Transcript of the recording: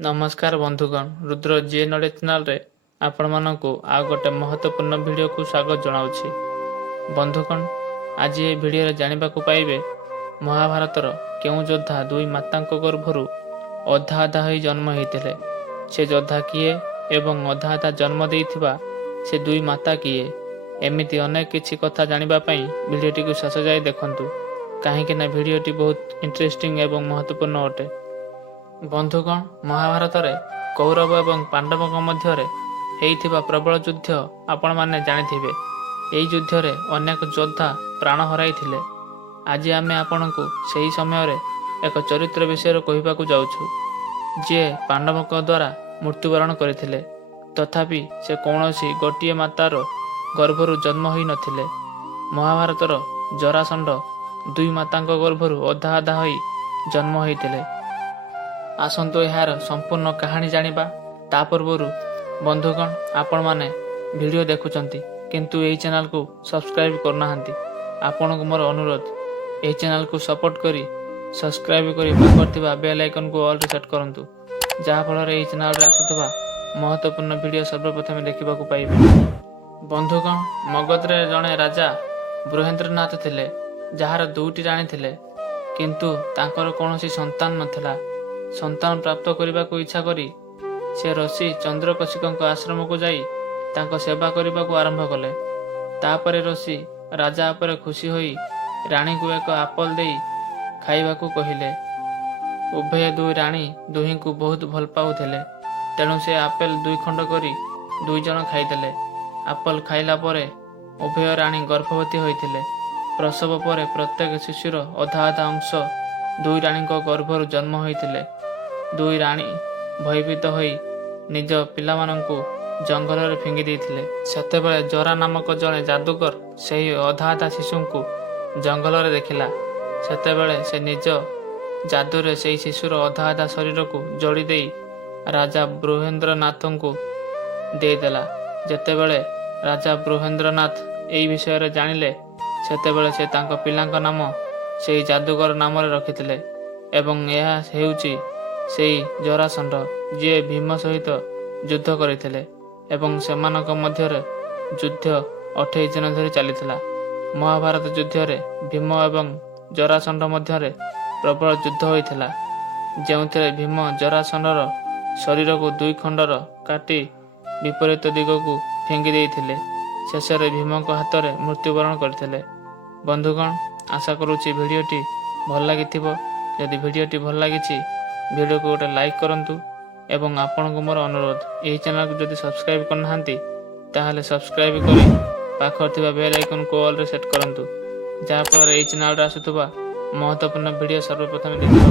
नमस्कार बंधुगण, रुद्र जे knowledge channel रे आपण मानकु आ गोटे महत्वपूर्ण वीडियो को स्वागत जनाउछि। बंधुगण, आज ये वीडियो रे जानिबा को पाइबे महाभारतर केउ योद्धा दुई मातांक गर्भरु अधा अधा होई जन्म हेतिले। से योद्धा किए एवं अधा अधा जन्म देइथिबा से दुई माता किए, एमिति अनेक किछि कथा जानिबा पई वीडियोटी को शेष जाय देखंतु, काहेकि ना वीडियोटी बहुत इंटरेस्टिंग एवं महत्वपूर्ण अटे। बंधुगण, महाभारत रे कौरव एवं पांडवक मध्य हेइथिबा प्रबल युद्ध आपण माने जानिथिबे। एई युद्ध रे अनेक योद्धा प्राण हराइथिले। आज आमे आपनकु सेही समय रे एक चरित्र विषय कहिबाकू जाउछु, जे पांडवक द्वारा मृत्युवरण करथिले, तथापि से कौनसी गोटिए मातार गर्भरु जन्म होई नथिले। महाभारतर जरासंध दुई मातांक गर्भरु अधा अधा होई जन्म होइथिले। आसंतु यार संपूर्ण कहानी जानिबा। ता पूर्वरु बंधुगण, आपण माने वीडियो देखुचंती किंतु एही चैनल को सब्सक्राइब करनाहांती, आपन को मोर अनुरोध एही चैनल को सपोर्ट करी सब्सक्राइब करी पाखरथिबा बेल आइकन को ऑल रे सेट करंतु, जहा फल रे एही चैनल रे आसुतबा महत्वपूर्ण वीडियो सर्वप्रथम देखिबा को पाइबे। बंधुगण, मगध रे जणे राजा बृहेंद्रनाथ थिले, जहार दुईटी राणी थिले, किंतु तांकर कोनोसी संतान नथिला। संतान प्राप्त करने को इच्छा करी से ऋषि चंद्रकौशिक आश्रम को जाई तांको सेवा करने को आरंभ कले। तापरे ऋषि राजा पर खुशी होई रानी को एक आपेल दे खाइबा को कहिले। उभय दुई रानी दुही को बहुत भल पाउथिले, तेणु से आपेल दुई खंड करी दुई जन खाइदेले। आपेल खाइला परे उभय रानी गर्भवती होइथिले। प्रसव पर प्रत्येक शिशुर अधा अधा अंश दुई रानी गर्भरु जन्म होइथिले। दुई रानी भयभीत होई निज पिलामानंकु जंगल रे फिंगी देइथिले। सेतेबेले जरा नामक जने जादूगर सेही अधा अधा शिशुंकु जंगल रे देखिला। सेतेबेले से निज जादू रे सेही शिशुर अधा अधा शरीर को जोड़ी देई राजा बृहेंद्रनाथंकु देदेला। जेतेबेले राजा बृहेंद्रनाथ एई विषय रे जानिले, सेतेबेले से तांको पिलांक नाम सेही जादूगर नाम रे रखिथिले। एवं यह हेउची सेही जरासंध, जे भीम सहित युद्ध करथिले एवं सेमानक मध्य युद्ध 28 दिन धरि चलीथिला। महाभारत युद्ध रे भीम एवं जरासंध मध्य प्रबल युद्ध होइथिला, जेउथिरे भीम जरासंधर शरीर को दुई खंडर काटी विपरीत दिग को फेंगी देइथिले। शेष रे भीमक हाथ रे मृत्युवरण करथिले। बंधुगण, आशा करूची वीडियोटी भल लागिथिबो। यदि वीडियोटी भल लागिछि वीडियो को गोटे लाइक करंतु एवं आपन को मोर अनुरोध एही चैनल को जदि सब्सक्राइब करनाहांती ताहाले सब्सक्राइब करी पाखर थिबा बेल आइकन को ऑल रे सेट करंतु, जहा फल एही चैनल रे आसुतबा महत्वपूर्ण वीडियो सर्वप्रथम देखिबा।